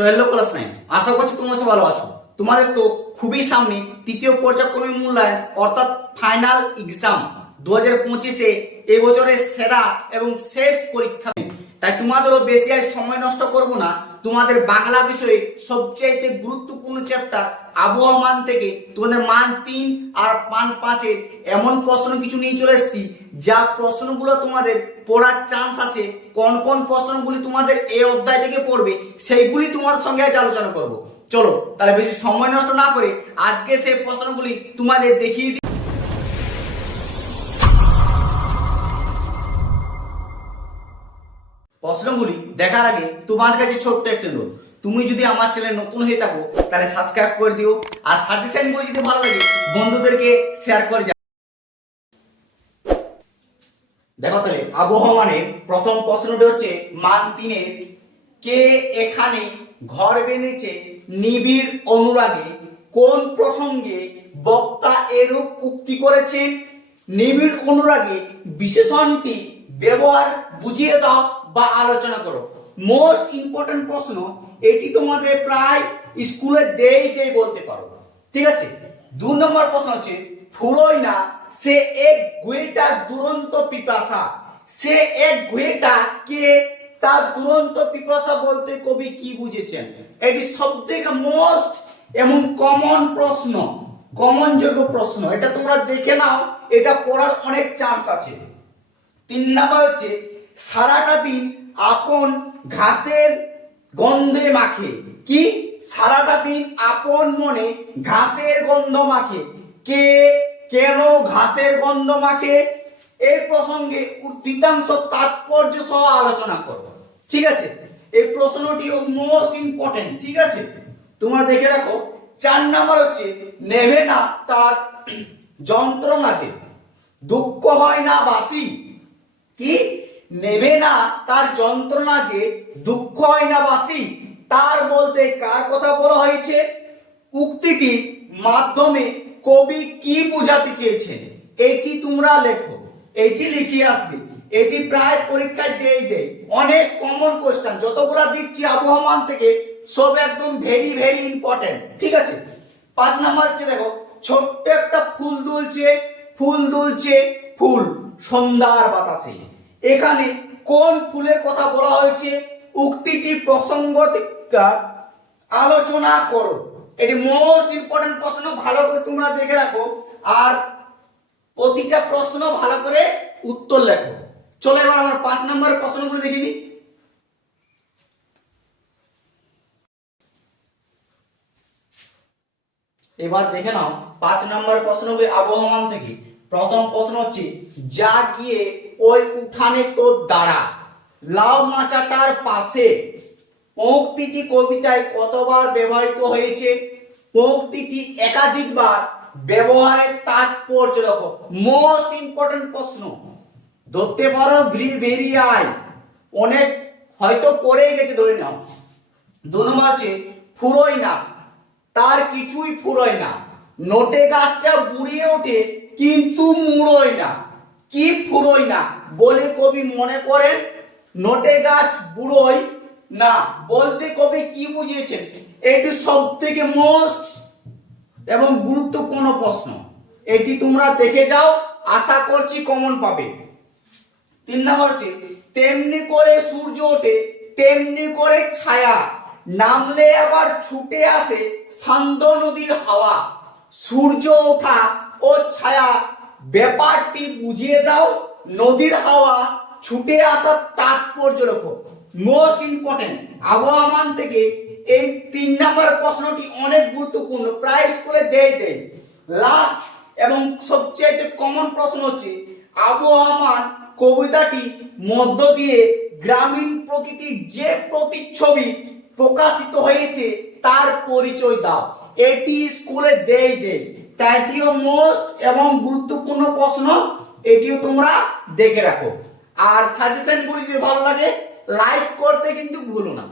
Sohel class nine আশা করছি তোমরা সব ভালো আছো। তোমাদের তো খুবই সামনে তৃতীয় পর্যায়ক্রমিক মূল্যায়ন, অর্থাৎ ফাইনাল এক্সাম দু হাজার পঁচিশে এবছরের সেরা এবং শেষ পরীক্ষা। তাই তোমাদেরও বেশি আর সময় নষ্ট করব না। তোমাদের বাংলা বিষয়ে সবচাইতে গুরুত্বপূর্ণ চ্যাপ্টার আবহাওয়া মান থেকে তোমাদের মান তিন আর মান পাঁচের এমন প্রশ্ন কিছু নিয়ে চলে এসেছি। যা প্রশ্নগুলো তোমাদের পড়ার চান্স আছে, কোন কোন প্রশ্নগুলি তোমাদের এই অধ্যায় থেকে পড়বে, সেইগুলি তোমার সঙ্গে আজ আলোচনা করব। চলো, তাহলে বেশি সময় নষ্ট না করে আজকে সেই প্রশ্নগুলি তোমাদের দেখিয়ে প্রশ্নগুলি দেখার আগে তোমার কাছে ছোট্ট একটা অনুরোধ। তুমি যদি আমার চ্যানেল নতুন হয়ে থাকো, তাহলে সাবস্ক্রাইব করে দিও আর সাজেশনগুলি যদি ভালো লাগে, বন্ধুদেরকে শেয়ার করে যাও দেখো তাহলে আবহাওয়া মানে প্রথম প্রশ্নটি হচ্ছে, মান তিনের কে এখানে ঘর বেঁধেছে নিবিড় অনুরাগে? কোন প্রসঙ্গে বক্তা এরূপ উক্তি করেছেন? নিবিড় অনুরাগে বিশেষণটি ব্যবহার বুঝিয়ে দাও বা আলোচনা করো। মোস্ট ইম্পর্টেন্ট প্রশ্ন, এটি তোমাদের প্রায় স্কুলে দেই দেই বলতে পারো। ঠিক আছে? দু নম্বর প্রশ্ন হচ্ছে ফুরোই না, সে এক গুয়েটা দুরন্ত পিপাসা। সে এক গুয়েটা কে, তার দুরন্ত পিপাসা বলতে কবি কি বুঝেছেন? এটি সব থেকে মোস্ট এবং কমন প্রশ্ন কমন যোগ্য প্রশ্ন। এটা তোমরা দেখে নাও, এটা পড়ার অনেক চান্স আছে। তিন নাম্বার হচ্ছে, সারাটা দিন আপন ঘাসের গন্ধে মাখে। কি? সারাটা দিন আপন মনে ঘাসের গন্ধ মাখে। কে কেন ঘাসের গন্ধ মাখে? এই প্রসঙ্গে উদ্দিতাংশ তাৎপর্য সহ আলোচনা করব। ঠিক আছে? এই প্রশ্নটি মোস্ট ইম্পর্টেন্ট ঠিক আছে? তোমরা দেখে রাখো, চার নাম্বার হচ্ছে নেবে না তার যন্ত্রণা যে, দুঃখ হয় না বাসি। কি? নেবে না, তার যন্ত্রণা যে দুঃখ হয় না বাসি, তার বলতে কার কথা বলা হয়েছে? উক্তিটির মাধ্যমে কবি কি বোঝাতে চেয়েছেন? এটি তোমরা লেখো। এটি লিখিয়ে আসবে। এটি প্রায় পরীক্ষায় দেই দেয় অনেক কমন কোশ্চেন যতগুলা দিচ্ছি আবহমান থেকে, সব একদম ভেরি ভেরি ইম্পর্টেন্ট ঠিক আছে? পাঁচ নাম্বার হচ্ছে দেখো, ছোট্ট একটা ফুল দুলছে ফুল দুলছে ফুল। সন্ধ্যার বাতাসে। এখানে কোন ফুলের কথা বলা হয়েছে? উক্তিটি প্রসঙ্গতিকা আলোচনা করো। এটি মোস্ট ইম্পর্টেন্ট প্রশ্ন, ভালো করে তোমরা দেখে রাখো। আর প্রতিটা প্রশ্ন ভালো করে উত্তর লেখো। চলো এবার আমার পাঁচ নম্বরের প্রশ্নগুলো দেখে নিই। এবার দেখে নাও, পাঁচ নম্বর প্রশ্নগুলি আবহমান থেকে। প্রথম প্রশ্ন হচ্ছে, যা গিয়ে ওই উঠানে তোর দাঁড়া লাউ মাচাটার পাশে পঙ্ক্তিটি কবিতায় কতবার ব্যবহৃত হয়েছে? পঙ্ক্তিটি একাধিকবার ব্যবহারের তাৎপর্য লেখো মোস্ট ইম্পর্টেন্ট প্রশ্ন, ধরতে পারো ভেরি আয় অনেক হয়তো পড়ে গেছে, ধরে নাও। দু নম্বর হচ্ছে, ফুরোয় না। তার কিছুই ফুরোয় না। নোটে গাছটা বুড়িয়ে ওঠে কিন্তু মুড়োয় না। কি ফুরোয় না? বলে কবি মনে করেন, নোটে গাছ বুড়োয় না। বলতে কবি কি বুঝিয়েছেন? এটি সব থেকে মোস্ট এবং গুরুত্বপূর্ণ প্রশ্ন। এটি তোমরা দেখে যাও, আশা করছি কমন পাবে। তিন নম্বর হচ্ছে, তেমনি করে সূর্য ওঠে, তেমনি করে ছায়া। নামলে আবার ছুটে আসে সান্দ নদীর হাওয়া। সূর্য ওঠা ও ছায়া, ব্যাপারটি বুঝিয়ে দাও। নদীর হাওয়া ছুটে আসার তাৎপর্য লেখো। মোস্ট ইম্পর্টেন্ট আবহাওয়া মান থেকে এই তিন নম্বর প্রশ্নটি অনেক গুরুত্বপূর্ণ। প্রায় স্কুলে দেয় দেয়। লাস্ট এবং সবচেয়ে কমন প্রশ্ন হচ্ছে, আবহামান কবিতাটি মধ্য দিয়ে গ্রামীণ প্রকৃতির যে প্রতিচ্ছবি প্রকাশিত হয়েছে, তার পরিচয় দাও। এটি স্কুলে দেয় দেয়। তাই এটিও মোস্ট এবং গুরুত্বপূর্ণ প্রশ্ন, এটিও তোমরা দেখে রাখো। আর সাজেশনগুলি যদি ভালো লাগে লাইক করতে কিন্তু ভুলো না।